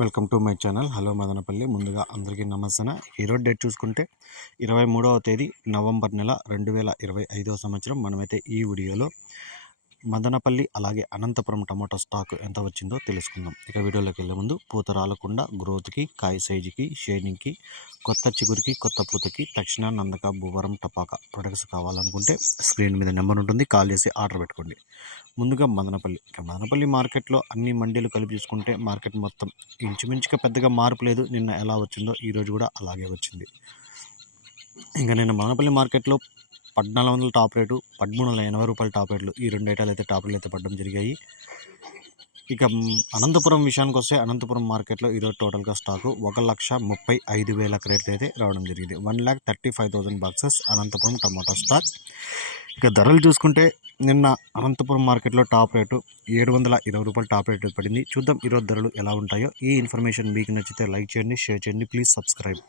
Welcome to my channel. Hello Madanapalle. ముందుగా అందరికీ నమస్తే ఈరోజు డేట్ చూసుకుంటే ఇరవై మూడవ తేదీ నవంబర్ నెల రెండు వేల ఇరవై ఐదవ సంవత్సరం. మనమైతే ఈ వీడియోలో మదనపల్లి అలాగే అనంతపురం టమాటో స్టాక్ ఎంత వచ్చిందో తెలుసుకుందాం. ఇక వీడియోలోకి వెళ్ళే ముందు పూత రాలకుండా గ్రోత్కి కాయ సైజుకి షేడింగ్కి కొత్త చిగురికి కొత్త పూతకి తక్షణ నందక భూవరం టపాకా ప్రొడక్ట్స్ కావాలనుకుంటే స్క్రీన్ మీద నెంబర్ ఉంటుంది. కాల్ చేసి ఆర్డర్ పెట్టుకోండి. ముందుగా మదనపల్లి. ఇక మదనపల్లి మార్కెట్లో అన్ని మండీలు కలిపి చూసుకుంటే మార్కెట్ మొత్తం ఇంచుమించుగా పెద్దగా మార్పు లేదు. నిన్న ఎలా వచ్చిందో ఈరోజు కూడా అలాగే వచ్చింది. ఇంకా నిన్న మదనపల్లి మార్కెట్లో పద్నాలుగు వందల టాప్ రేటు పదమూడు వందల ఎనభై రూపాయల టాప్ రేట్లు ఈ రెండు ఐటాలు అయితే టాప్ రేట్లు అయితే పడడం జరిగాయి. ఇక అనంతపురం విషయానికి వస్తే అనంతపురం మార్కెట్లో ఈరోజు టోటల్గా స్టాకు ఒక లక్ష ముప్పై ఐదు వేల క్రేట్లు అయితే రావడం జరిగింది. One lakh thirty five thousand boxes Anantapuram టమాటా స్టాక్. ఇక ధరలు చూసుకుంటే నిన్న అనంతపురం మార్కెట్లో టాప్ రేటు ఏడు వందల ఇరవై రూపాయలు టాప్ రేటు పడింది. చూద్దాం ఈరోజు ధరలు ఎలా ఉంటాయో. ఈ ఇన్ఫర్మేషన్ మీకు నచ్చితే లైక్ చేయండి షేర్ చేయండి. Please subscribe.